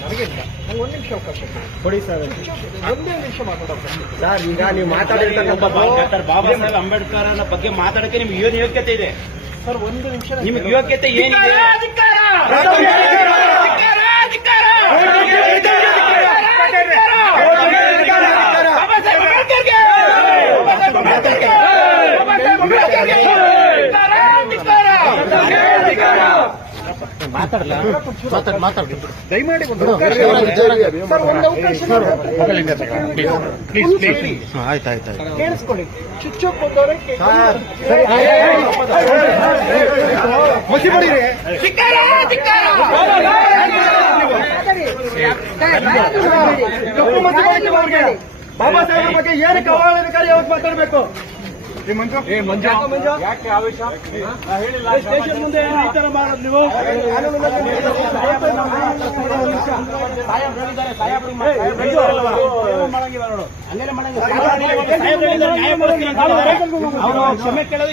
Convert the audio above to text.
ನನಗಿಂತ ನಂಗೆ ಒಂದು ನಿಮಿಷ ಅವಕಾಶ ಕೊಡಿ ಸರ್. ಒಂದೇ ನಿಮಿಷ ಮಾತಾಡೋದು ಸರ್, ಈಗ ನೀವು ಮಾತಾಡಿರ್ತಕ್ಕಂಥ ಡಾಕ್ಟರ್ ಬಾಬಾ ಸಾಹೇಬ್ ಅಂಬೇಡ್ಕರ್ ಬಗ್ಗೆ ಮಾತಾಡಕ್ಕೆ ನಿಮ್ಗೆ ಏನು ಯೋಗ್ಯತೆ ಇದೆ ಸರ್? ಒಂದು ನಿಮಿಷ ನಿಮ್ಗೆ ಯೋಗ್ಯತೆ ಏನಿದೆ? ದಯಮಾಡಿ ಒಂದು ಅವಕಾಶ ಸರ್, ಒಂದು ಅವಕಾಶ ಆಯ್ತಾಯ್ತು. ಕೇಳಿಸ್ಕೊಳ್ಳಿ. ಚುಚ್ಚೋಕ್ ಬಂದವರೇ ಬಾಬಾ ಸಾಹೇಬ್ ಬಗ್ಗೆ ಏನಕ್ಕೆ ಅವಹೇಳನಕಾರಿ ಯಾವತ್ತು ಮಾತಾಡಬೇಕು? ಯಾಕೆ ಆವೇಶ? ಸ್ಟೇಷನ್ ಮುಂದೆ ಈ ತರ ಮಾಡೋದು ನೀವು? ಕ್ಷಮೆ ಕೇಳೋದು